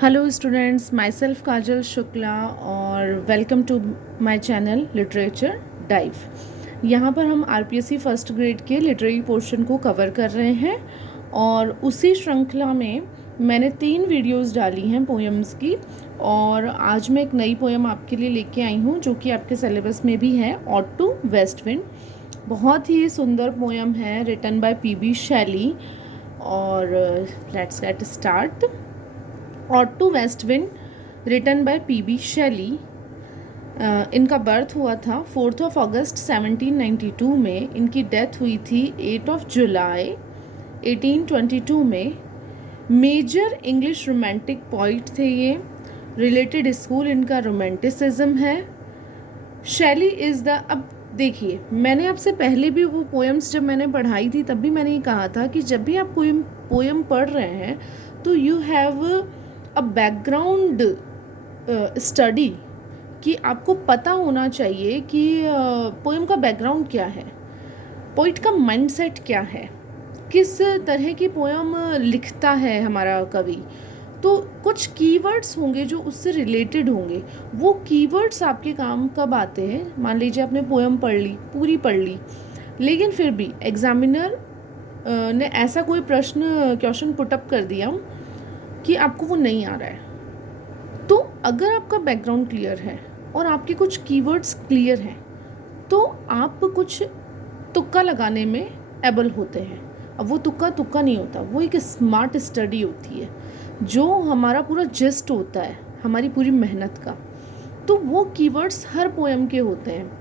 Hello students, myself Kajal Shukla और welcome to my channel literature dive. यहाँ पर हम आरपीएससी फर्स्ट ग्रेड के लिटरेरी पोर्शन को कवर कर रहे हैं और उसी श्रृंखला में मैंने 3 वीडियोस डाली हैं पोएम्स की। और आज मैं एक नई पोएम आपके लिए लेके आई हूँ जो कि आपके सिलेबस में भी है, ऑड टू वेस्ट विंड। बहुत ही सुंदर पोएम है, रिटन बाय पीबी शैली। और let's get start. Ode to west wind written by PB Shelley. इनका बर्थ हुआ था 4 अगस्त 1792 में। इनकी डेथ हुई थी 8 जुलाई 1822 में। मेजर इंग्लिश रोमांटिक पोइट थे ये। रिलेटेड स्कूल इनका रोमांटिसिज्म है। शैली इज़ द, अब देखिए, मैंने आपसे पहले भी वो पोएम्स जब मैंने पढ़ाई थी तब भी मैंने ये कहा था कि जब भी आप कोई पोएम पढ़ रहे हैं तो you have a background study, कि आपको पता होना चाहिए कि पोएम का बैकग्राउंड क्या है, पोइट का माइंडसेट क्या है, किस तरह की पोएम लिखता है हमारा कवि। तो कुछ कीवर्ड्स होंगे जो उससे रिलेटेड होंगे। वो कीवर्ड्स आपके काम कब आते हैं? मान लीजिए आपने पोएम पढ़ ली, पूरी पढ़ ली, लेकिन फिर भी एग्जामिनर ने ऐसा कोई क्वेश्चन पुटअप कर दिया कि आपको वो नहीं आ रहा है। तो अगर आपका बैकग्राउंड क्लियर है और आपके कुछ कीवर्ड्स क्लियर हैं तो आप कुछ तुक्का लगाने में एबल होते हैं। अब वो तुक्का नहीं होता, वो एक स्मार्ट स्टडी होती है जो हमारा पूरा जिस्ट होता है, हमारी पूरी मेहनत का। तो वो कीवर्ड्स हर पोएम के होते हैं।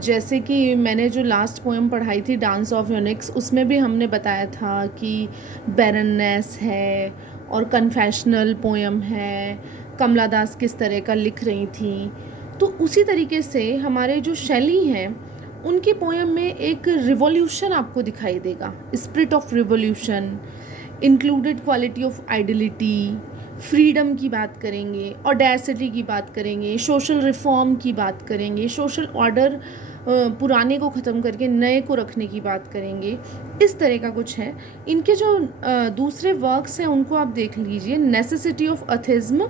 जैसे कि मैंने जो लास्ट पोएम पढ़ाई थी डांस ऑफ यूनिक्स, उसमें भी हमने बताया था कि बैरनेस है और कन्फेशनल पोएम है, कमला दास किस तरह का लिख रही थी। तो उसी तरीके से हमारे जो शैली हैं उनकी पोएम में एक रिवॉल्यूशन आपको दिखाई देगा, spirit of revolution, included quality of ideality, freedom की बात करेंगे, ऑडेसिटी की बात करेंगे, सोशल रिफॉर्म की बात करेंगे, सोशल ऑर्डर पुराने को ख़त्म करके नए को रखने की बात करेंगे। इस तरह का कुछ है। इनके जो दूसरे वर्क्स हैं उनको आप देख लीजिए। नेसेसिटी ऑफ अथिज्म,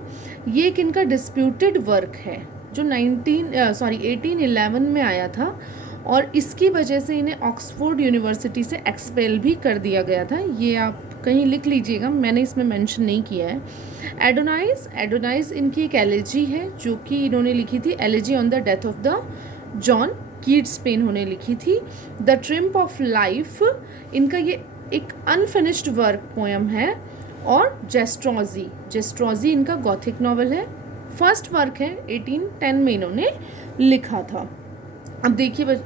ये एक इनका डिस्प्यूटेड वर्क है जो 1811 में आया था और इसकी वजह से इन्हें ऑक्सफोर्ड यूनिवर्सिटी से एक्सपेल भी कर दिया गया था। ये आप कहीं लिख लीजिएगा, मैंने इसमें मेंशन नहीं किया है। एडोनाइज इनकी एक एलेजी है जो कि इन्होंने लिखी थी, elegy on the death of the John Keats पे इन्होंने लिखी थी। द ट्रिम्प ऑफ लाइफ, इनका ये एक अनफिनिश्ड वर्क पोएम है। और जेस्ट्रोजी इनका गॉथिक नॉवल है, फर्स्ट वर्क है, 1810 में इन्होंने लिखा था। अब देखिए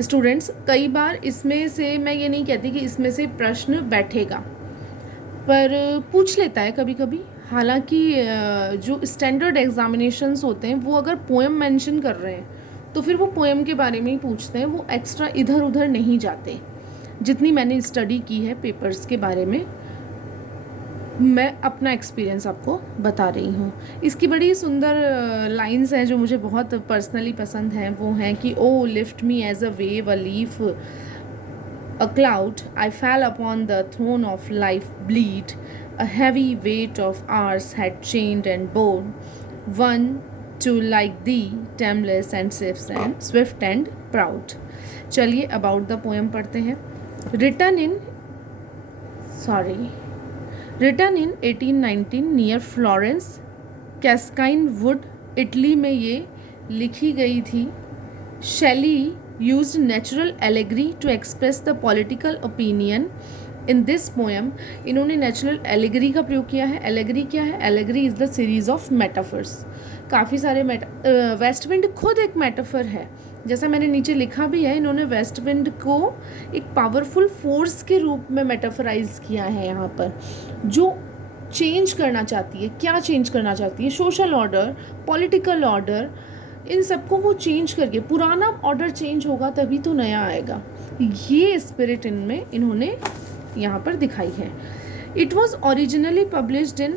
स्टूडेंट्स, कई बार इसमें से, मैं ये नहीं कहती कि इसमें से प्रश्न बैठेगा, पर पूछ लेता है कभी कभी। हालांकि जो स्टैंडर्ड एग्जामिनेशंस होते हैं वो अगर पोएम मेंशन कर रहे हैं तो फिर वो पोएम के बारे में ही पूछते हैं, वो एक्स्ट्रा इधर उधर नहीं जाते। जितनी मैंने स्टडी की है पेपर्स के बारे में, मैं अपना एक्सपीरियंस आपको बता रही हूँ। इसकी बड़ी सुंदर लाइंस हैं जो मुझे बहुत पर्सनली पसंद हैं। वो हैं कि O lift me as a wave, a leaf, a cloud, I fell upon the throne of life bleed, a heavy weight of ours had chained and borne, one to like thee, tameless and swift and proud. चलिए about the poem पढ़ते हैं। Written in 1819 near Florence, Cascine wood, Italy में ये लिखी गई थी। शैली used natural allegory to express the political opinion in this poem. इन्होंने नेचुरल एलेगरी का प्रयोग किया है। एलेगरी क्या है? Allegory is the series of metaphors. काफ़ी सारे वेस्ट विंड खुद एक मेटाफर है, जैसा मैंने नीचे लिखा भी है। इन्होंने वेस्ट विंड को एक पावरफुल फोर्स के रूप में मेटाफराइज किया है यहाँ पर, जो चेंज करना चाहती है। क्या चेंज करना चाहती है? सोशल ऑर्डर, पॉलिटिकल ऑर्डर, इन सबको वो चेंज करके, पुराना ऑर्डर चेंज होगा तभी तो नया आएगा। ये स्पिरिट इनमें इन्होंने यहाँ पर दिखाई है। It was originally published in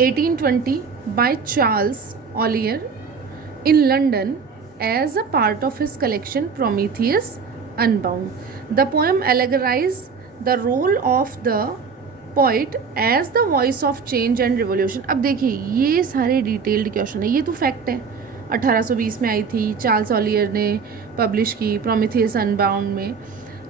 1820 by Charles earlier in London as a part of his collection Prometheus Unbound. The poem allegorizes the role of the poet as the voice of change and revolution. अब देखिए ये सारे detailed question है, ये तो fact है, 1820 में आई थी, चार्ल्स ऑलियर ने पब्लिश की प्रोमेथियस अनबाउंड में।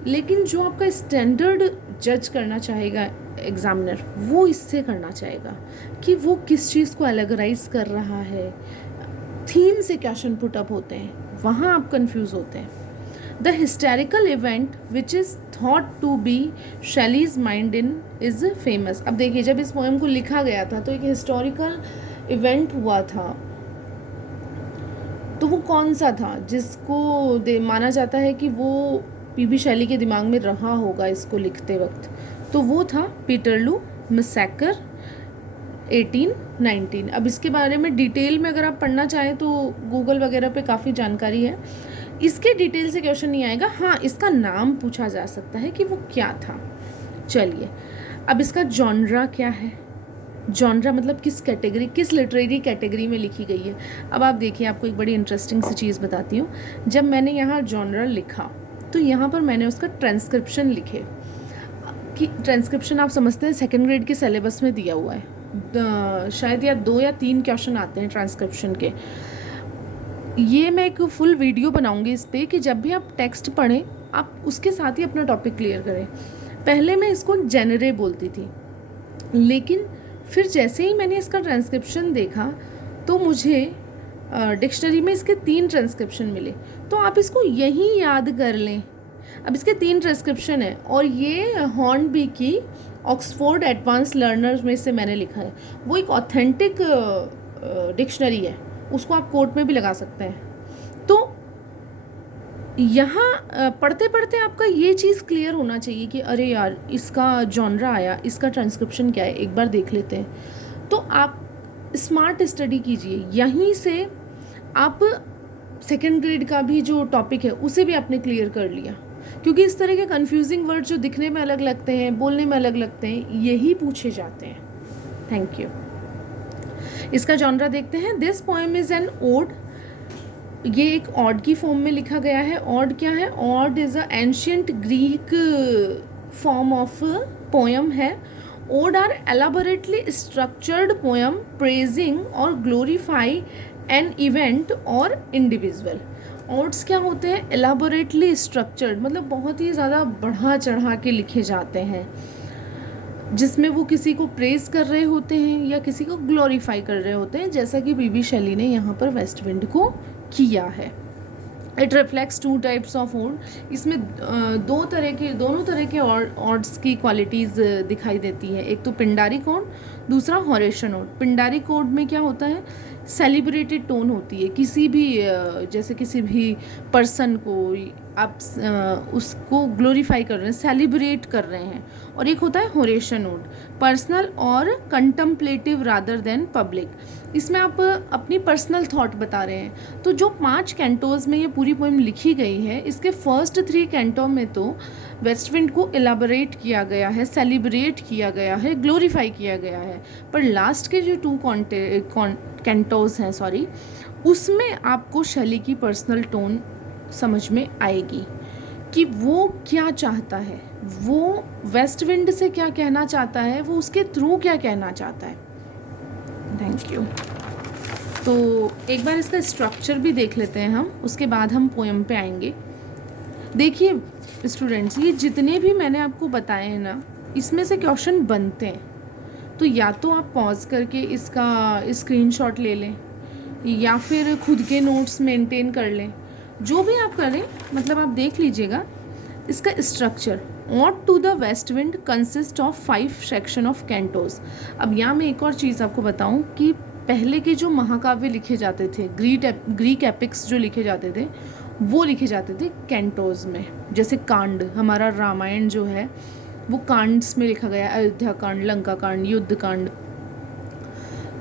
लेकिन जो आपका स्टैंडर्ड जज करना चाहेगा एग्जामिनर, वो इससे करना चाहेगा कि वो किस चीज़ को अलगराइज कर रहा है, थीम से क्वेश्चन पुट अप होते हैं, वहाँ आप कंफ्यूज होते हैं। The hysterical event which is thought to be Shelley's mind in is famous. अब देखिए जब इस पोएम को लिखा गया था तो एक हिस्टोरिकल इवेंट हुआ था, तो वो कौन सा था जिसको माना जाता है कि वो पीबी शैली के दिमाग में रहा होगा इसको लिखते वक्त, तो वो था पीटरलू मैसेकर 1819। अब इसके बारे में डिटेल में अगर आप पढ़ना चाहें तो गूगल वगैरह पे काफ़ी जानकारी है, इसके डिटेल से क्वेश्चन नहीं आएगा। हाँ, इसका नाम पूछा जा सकता है कि वो क्या था। चलिए अब इसका जॉनरा क्या है, जॉनरा मतलब किस कैटेगरी, किस लिटरेरी कैटेगरी में लिखी गई है। अब आप देखिए, आपको एक बड़ी इंटरेस्टिंग सी चीज़ बताती हूँ। जब मैंने यहाँ जॉनरा लिखा तो यहाँ पर मैंने उसका ट्रांसक्रिप्शन लिखे कि ट्रांसक्रिप्शन आप समझते हैं सेकेंड ग्रेड के सिलेबस में दिया हुआ है, शायद या 2 या 3 क्वेश्चन आते हैं ट्रांसक्रिप्शन के। ये मैं एक फुल वीडियो बनाऊंगी इस पर कि जब भी आप टेक्स्ट पढ़ें आप उसके साथ ही अपना टॉपिक क्लियर करें। पहले मैं इसको जेनरे बोलती थी, लेकिन फिर जैसे ही मैंने इसका ट्रांसक्रिप्शन देखा तो मुझे डिक्शनरी में इसके 3 ट्रांसक्रिप्शन मिले। तो आप इसको यहीं याद कर लें। अब इसके 3 ट्रांसक्रिप्शन है और ये हॉर्नबी की ऑक्सफोर्ड एडवांस लर्नर्स में से मैंने लिखा है। वो एक ऑथेंटिक डिक्शनरी है, उसको आप कोर्ट में भी लगा सकते हैं। तो यहाँ पढ़ते पढ़ते आपका ये चीज़ क्लियर होना चाहिए कि अरे यार इसका जॉनरा आया, इसका ट्रांसक्रिप्शन क्या है, एक बार देख लेते हैं। तो आप स्मार्ट स्टडी कीजिए, यहीं से आप सेकेंड ग्रेड का भी जो टॉपिक है उसे भी आपने क्लियर कर लिया, क्योंकि इस तरह के कंफ्यूजिंग वर्ड जो दिखने में अलग लगते हैं, बोलने में अलग लगते हैं, यही पूछे जाते हैं। Thank you. इसका जॉनरा देखते हैं। This poem is an ode. ये एक ऑड की फॉर्म में लिखा गया है। ऑड क्या है? Ode is a ancient Greek form of poem है। Ode are elaborately structured poem praising और ग्लोरीफाई एन इवेंट और इंडिविजुअल। ओड्स क्या होते हैं? एलाबोरेटली स्ट्रक्चर्ड, मतलब बहुत ही ज़्यादा बढ़ा चढ़ा के लिखे जाते हैं, जिसमें वो किसी को प्रेज कर रहे होते हैं या किसी को ग्लोरीफाई कर रहे होते हैं, जैसा कि पीबी शैली ने यहाँ पर वेस्टविंड को किया है। It reflects 2 types of ode. इसमें दोनों तरह के ऑड्स की क्वालिटीज़ दिखाई देती है। एक तो पिंडारिक ओड, दूसरा हॉरेशन ओड। पिंडारिक ओड में क्या होता है? सेलिब्रेटेड टोन होती है, किसी भी जैसे किसी भी पर्सन को आप उसको ग्लोरीफाई कर रहे हैं, सेलिब्रेट कर रहे हैं। और एक होता है होरेशन ओड, पर्सनल और कंटम्पलेटिव रादर देन पब्लिक। इसमें आप अपनी पर्सनल थॉट बता रहे हैं। तो जो 5 कैंटोज़ में ये पूरी पोएम लिखी गई है, इसके फर्स्ट 3 कैंटो में तो वेस्टविंड को एलाबोरेट किया गया है, सेलिब्रेट किया गया है, ग्लोरीफाई किया गया है। पर लास्ट के जो 2 कैंटोज़ हैं उसमें आपको शैली की पर्सनल टोन समझ में आएगी कि वो क्या चाहता है, वो वेस्टविंड से क्या कहना चाहता है, वो उसके थ्रू क्या कहना चाहता है। Thank you. तो एक बार इसका स्ट्रक्चर भी देख लेते हैं हम, उसके बाद हम पोएम पे आएंगे। देखिए स्टूडेंट्स, ये जितने भी मैंने आपको बताए हैं ना, इसमें से क्वेश्चन बनते हैं। तो या तो आप पॉज करके इसका स्क्रीनशॉट ले लें या फिर खुद के नोट्स मेंटेन कर लें, जो भी आप करें, मतलब आप देख लीजिएगा इसका structure. Ode to the west wind consist of 5 section of cantos. अब यहाँ मैं एक और चीज़ आपको बताऊँ कि पहले के जो महाकाव्य लिखे जाते थे, ग्रीक एपिक्स जो लिखे जाते थे, वो लिखे जाते थे कैंटोज में। जैसे कांड, हमारा रामायण जो है वो कांड्स में लिखा गया, अयोध्या कांड, लंका कांड, युद्ध कांड,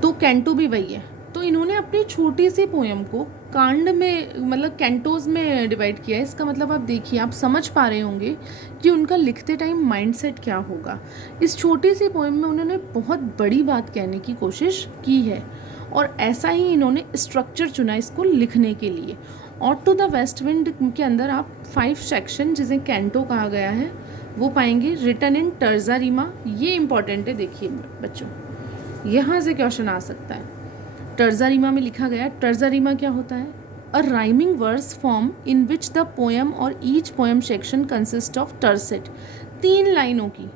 तो कैंटो भी वही है। तो इन्होंने अपनी छोटी सी पोएम को कांड में, मतलब कैंटोज में डिवाइड किया है। इसका मतलब आप देखिए, आप समझ पा रहे होंगे कि उनका लिखते टाइम माइंडसेट क्या होगा। इस छोटी सी पोएम में उन्होंने बहुत बड़ी बात कहने की कोशिश की है और ऐसा ही इन्होंने स्ट्रक्चर चुना इसको लिखने के लिए। Ode to the west wind के अंदर आप 5 सेक्शन, जिसे कैंटो कहा गया है, वो पाएंगे रिटन इन टर्जा रीमा। ये इंपॉर्टेंट है, देखिए बच्चों, यहाँ से क्वेश्चन आ सकता है। टर्जा रीमा में लिखा गया, टर्जा रीमा क्या होता है? A rhyming verse form in which the poem और each poem section consist of tercet. 3 लाइनों की,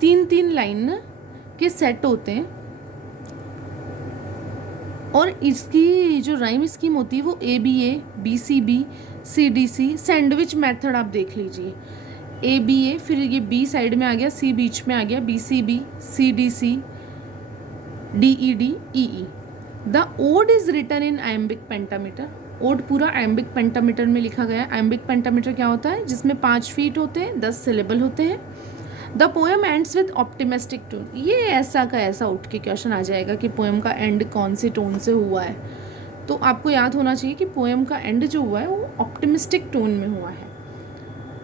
3 लाइन के सेट होते हैं और इसकी जो राइम स्कीम होती है वो ABA, BCB, CDC, sandwich method आप देख लीजिए। ABA, फिर ये B साइड में आ गया, C बीच में आ गया, BCB, CDC, DED, EE। The ode is written in iambic pentameter. Ode पूरा आयम्बिक पेंटामीटर में लिखा गया है। आयम्बिक पेंटामीटर क्या होता है? जिसमें 5 फीट होते हैं, 10 सिलेबल होते हैं। The poem ends with optimistic tone. ये ऐसा का ऐसा उठ के क्वेश्चन आ जाएगा कि पोएम का एंड कौन से टोन से हुआ है। तो आपको याद होना चाहिए कि पोएम का एंड जो हुआ है वो ऑप्टिमिस्टिक टोन में हुआ है।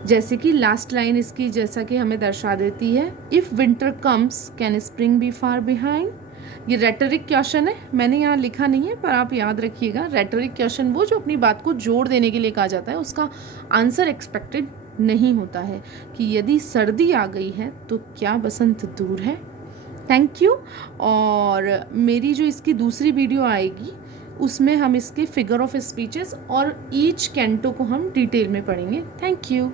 जैसे कि लास्ट लाइन इसकी जैसा कि हमें दर्शा देती है, if winter comes can spring be far behind. ये रेटरिक क्वेश्चन है, मैंने यहाँ लिखा नहीं है पर आप याद रखिएगा। रेटरिक क्वेश्चन वो जो अपनी बात को जोड़ देने के लिए कहा जाता है, उसका आंसर एक्सपेक्टेड नहीं होता है कि यदि सर्दी आ गई है तो क्या बसंत दूर है। Thank you. और मेरी जो इसकी दूसरी वीडियो आएगी उसमें हम इसके फिगर ऑफ स्पीचेस और ईच कैंटो को हम डिटेल में पढ़ेंगे। Thank you.